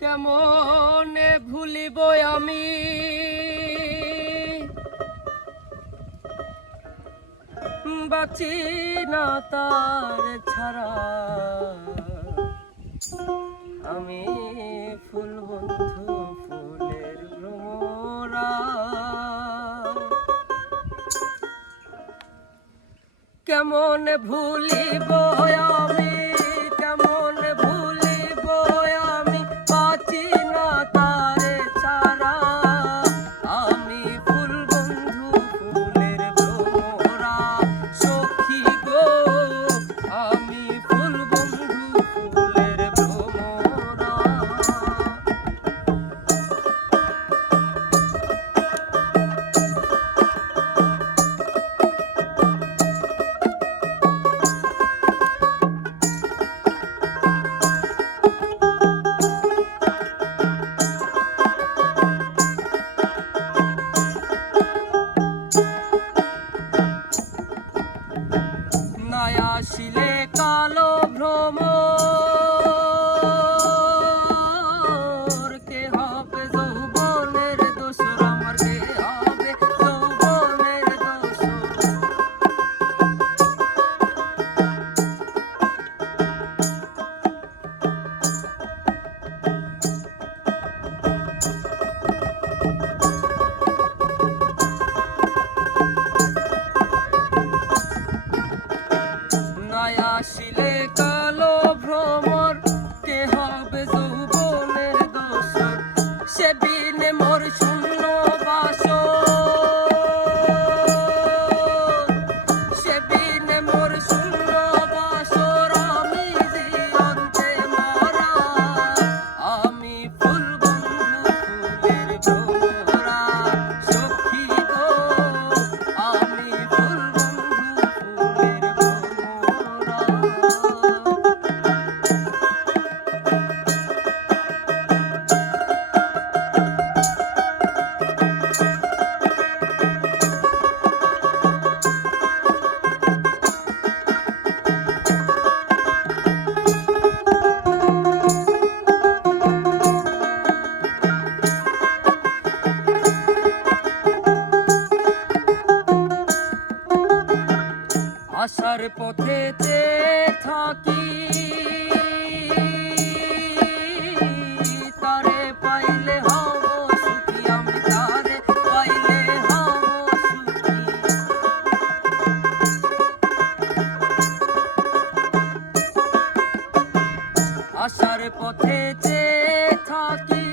কেমনে ভুলিব আমি? বাঁচি না তার ছাড়া। আমি ফুল বন্ধু, ফুলের ভ্রমরা কেমন ভুলিব আমি? নয়া আসিলে কালো ভ্রম শিলে কালো ভ্রমর কে হবে যৌবনের দোসর সেদিনে মর শূন্য আসার পথেতে থাকি। তারে পাইলে হব আমি তারে পাইলে হব থাকি